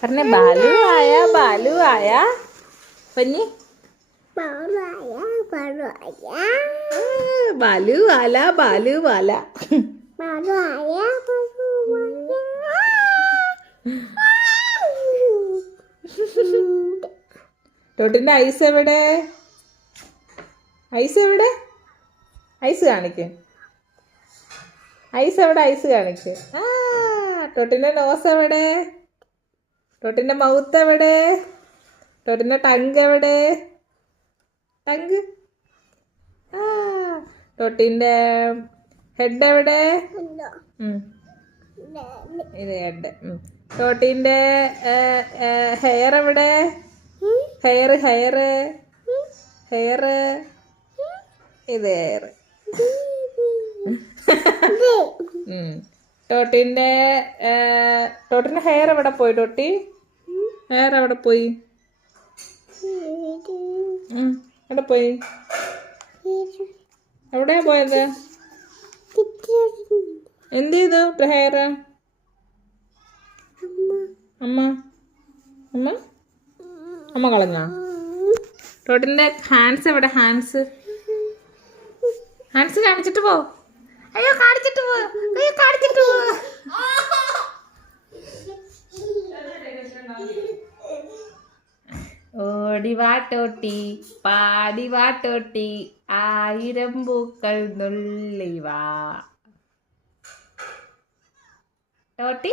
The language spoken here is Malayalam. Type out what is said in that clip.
പറഞ്ഞ ബാലു ആയ ബാലു ആയ പഞ്ഞി ബാലു ആല ബാലു ആല ടോട്ടിന്റെ ഐസ് എവിടെ? ഐസ് എവിടെ? ഐസ് കാണിക്ക്. ഐസ് എവിടെ? ഐസ് കാണിക്ക്. ആ ടോട്ടിന്റെ നോസ് എവിടെ? ടോട്ടിന്റെ മൗത്ത് എവിടെ? ടോട്ടിന്റെ ടങ്ക് എവിടെ? ടങ്ക്. ആ ടോട്ടിന്റെ ഹെഡ് എവിടെ? ഇത് ഹെഡ്. ടോട്ടിന്റെ ഹെയർ എവിടെ? Hair hair hair. ഇത് ഹെയർ. ടോട്ടിന്റെ ടോട്ടിന്റെ ഹെയർ എവിടെ പോയി? ടോട്ടി ഹെയർ എവിടെ പോയി? എവിടെ പോയി? എവിടെയാ പോയത്? എന്ത് ചെയ്തു ഹെയർ? അമ്മ അമ്മ അമ്മ കളഞ്ഞോ? ടോട്ടിന്റെ ഹാൻഡ്സ് എവിടെ? ഹാൻഡ്സ് ഹാൻഡ്സ് കാണിച്ചിട്ട് പോ. അയ്യോ കാണിച്ചിട്ട് പോ. അയ്യോ കാണിച്ചിട്ട് പോ. ഓടിവാ ടോട്ടി പാടിവാ ടോട്ടി ആയിരം പൂക്കൾ നുള്ളിവാ. ടോട്ടി